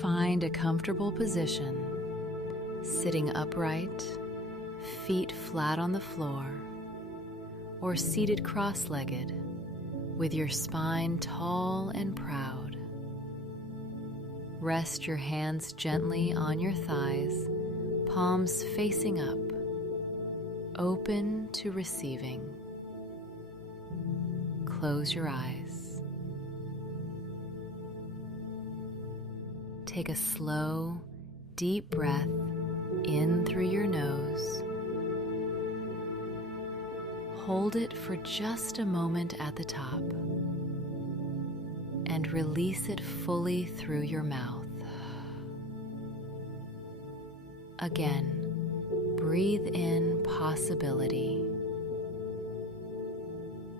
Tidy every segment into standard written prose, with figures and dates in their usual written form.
Find a comfortable position, sitting upright, feet flat on the floor, or seated cross-legged with your spine tall and proud. Rest your hands gently on your thighs, palms facing up, open to receiving. Close your eyes. Take a slow, deep breath in through your nose. Hold it for just a moment at the top and release it fully through your mouth. Again, breathe in possibility.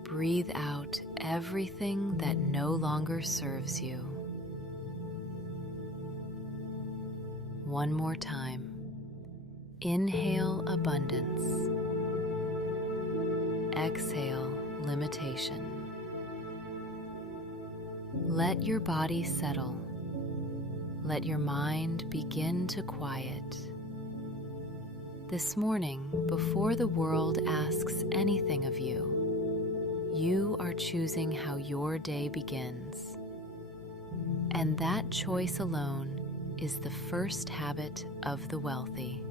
Breathe out everything that no longer serves you. One more time. Inhale abundance. Exhale limitation. Let your body settle. Let your mind begin to quiet. This morning, before the world asks anything of you, you are choosing how your day begins. And that choice alone is the first habit of the wealthy.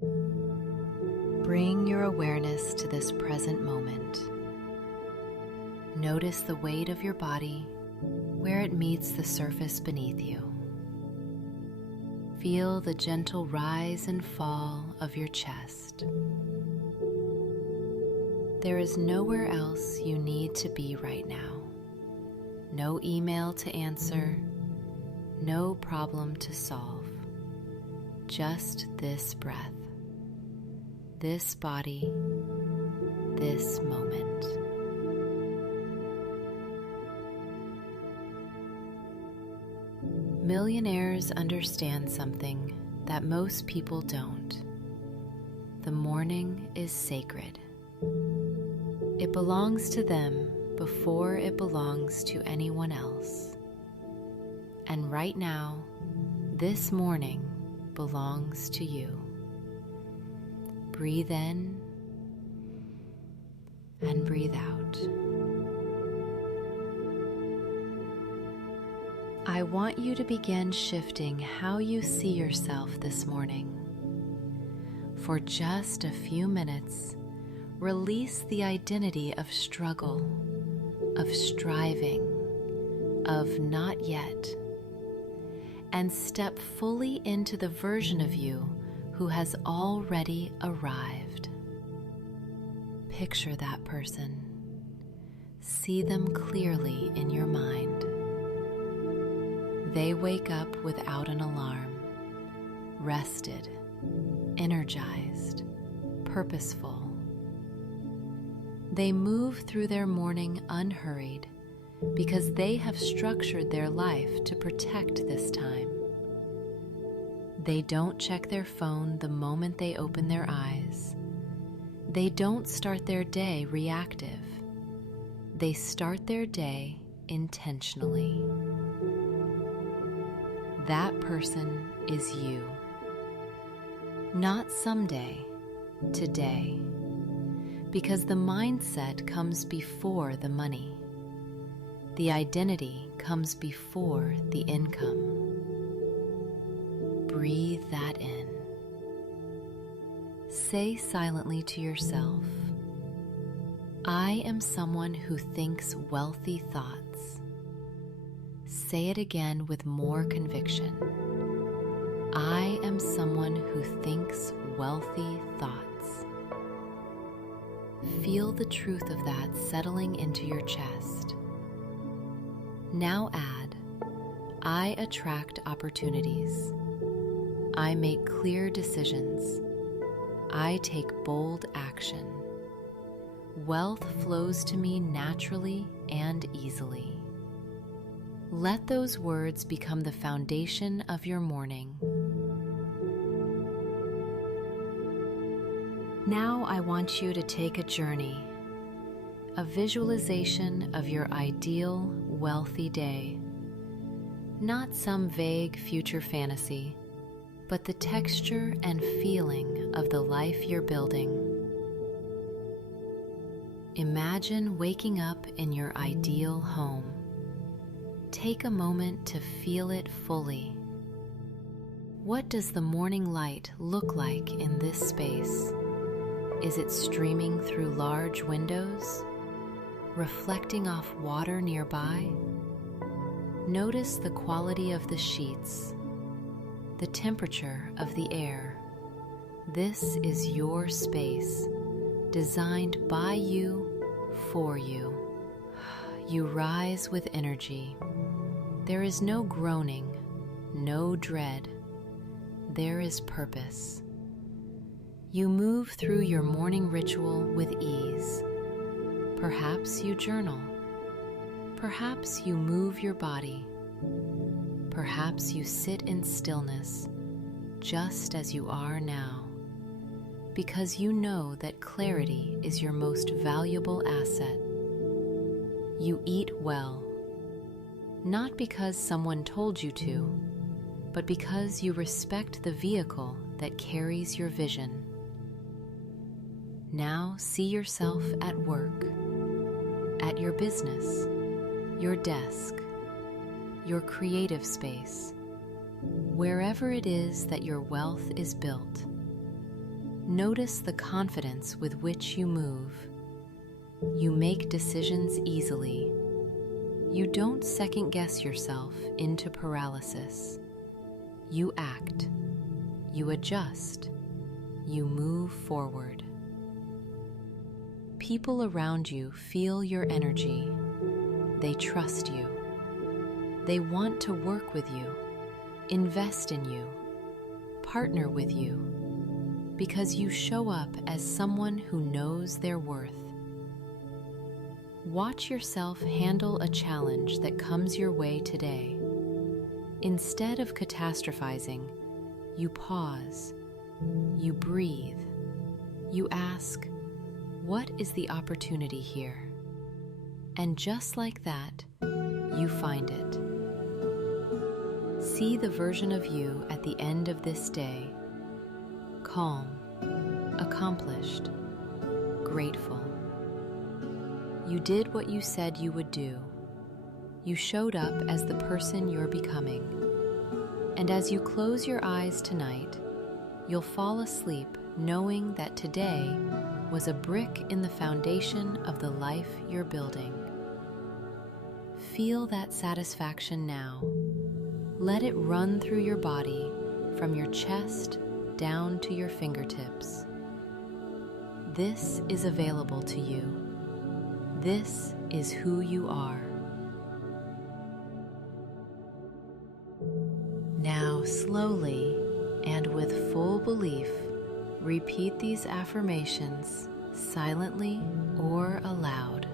Bring your awareness to this present moment. Notice the weight of your body where it meets the surface beneath you. Feel the gentle rise and fall of your chest. There is nowhere else you need to be right now. No email to answer, no problem to solve. Just this breath, this body, this moment. Millionaires understand something that most people don't. The morning is sacred. It belongs to them before it belongs to anyone else. And right now, this morning belongs to you. Breathe in and breathe out. I want you to begin shifting how you see yourself this morning. For just a few minutes, release the identity of struggle, of striving, of not yet, and step fully into the version of you who has already arrived. Picture that person. See them clearly in your mind. They wake up without an alarm, rested, energized, purposeful. They move through their morning unhurried because they have structured their life to protect this time. They don't check their phone the moment they open their eyes. They don't start their day reactive. They start their day intentionally. That person is you. Not someday, today. Because the mindset comes before the money. The identity comes before the income. Breathe that in. Say silently to yourself, I am someone who thinks wealthy thoughts. Say it again with more conviction. I am someone who thinks wealthy thoughts. Feel the truth of that settling into your chest. Now add, I attract opportunities. I make clear decisions. I take bold action. Wealth flows to me naturally and easily. Let those words become the foundation of your morning. Now I want you to take a journey, a visualization of your ideal wealthy day, Not some vague future fantasy, but the texture and feeling of the life you're building. Imagine waking up in your ideal home. Take a moment to feel it fully. What does the morning light look like in this space? Is it streaming through large windows, reflecting off water nearby? Notice the quality of the sheets, the temperature of the air. This is your space, designed by you, for you. You rise with energy. There is no groaning, no dread. There is purpose. You move through your morning ritual with ease. Perhaps you journal. Perhaps you move your body. Perhaps you sit in stillness, just as you are now, because you know that clarity is your most valuable asset. You eat well, not because someone told you to, but because you respect the vehicle that carries your vision. Now see yourself at work, at your business, your desk, your creative space, wherever it is that your wealth is built. Notice the confidence with which you move. You make decisions easily. You don't second-guess yourself into paralysis. You act. You adjust. You move forward. People around you feel your energy. They trust you. They want to work with you, invest in you, partner with you, because you show up as someone who knows their worth. Watch yourself handle a challenge that comes your way today. Instead of catastrophizing, you pause, you breathe, you ask, what is the opportunity here? And just like that, you find it. See the version of you at the end of this day, calm, accomplished, grateful. You did what you said you would do. You showed up as the person you're becoming. And as you close your eyes tonight, you'll fall asleep knowing that today was a brick in the foundation of the life you're building. Feel that satisfaction now. Let it run through your body, from your chest down to your fingertips. This is available to you. This is who you are. Now, slowly and with full belief, repeat these affirmations silently or aloud.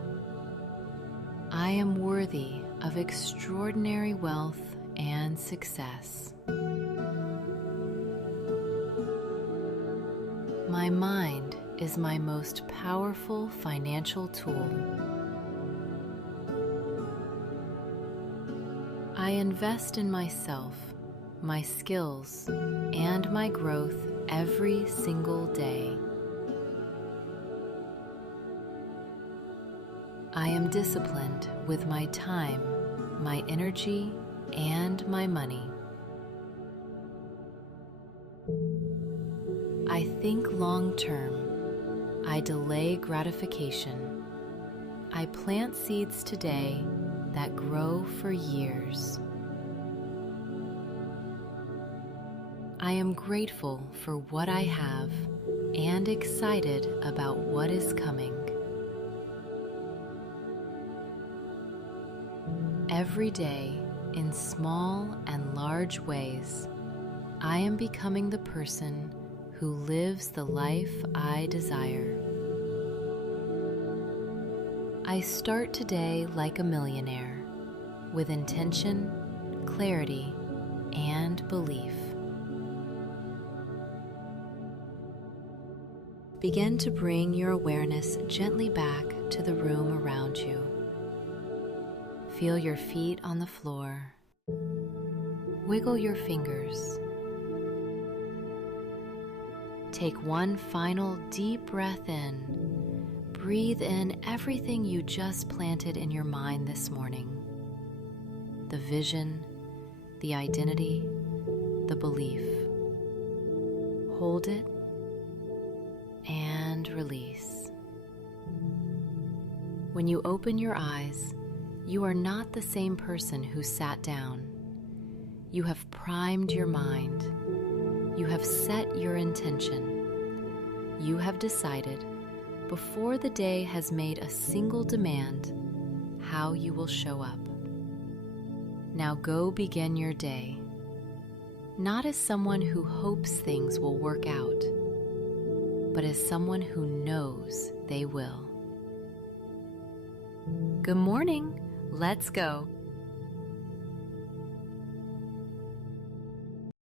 I am worthy of extraordinary wealth and success. My mind is my most powerful financial tool. I invest in myself, my skills, and my growth every single day. I am disciplined with my time, my energy, and my money. I think long-term. I delay gratification. I plant seeds today that grow for years. I am grateful for what I have and excited about what is coming. Every day, in small and large ways, I am becoming the person who lives the life I desire. I start today like a millionaire, with intention, clarity, and belief. Begin to bring your awareness gently back to the room around you. Feel your feet on the floor. Wiggle your fingers. Take one final deep breath in. Breathe in everything you just planted in your mind this morning. The vision, the identity, the belief. Hold it and release. When you open your eyes, you are not the same person who sat down. You have primed your mind. You have set your intention. You have decided, before the day has made a single demand, how you will show up. Now go begin your day, not as someone who hopes things will work out, but as someone who knows they will. Good morning. Let's go.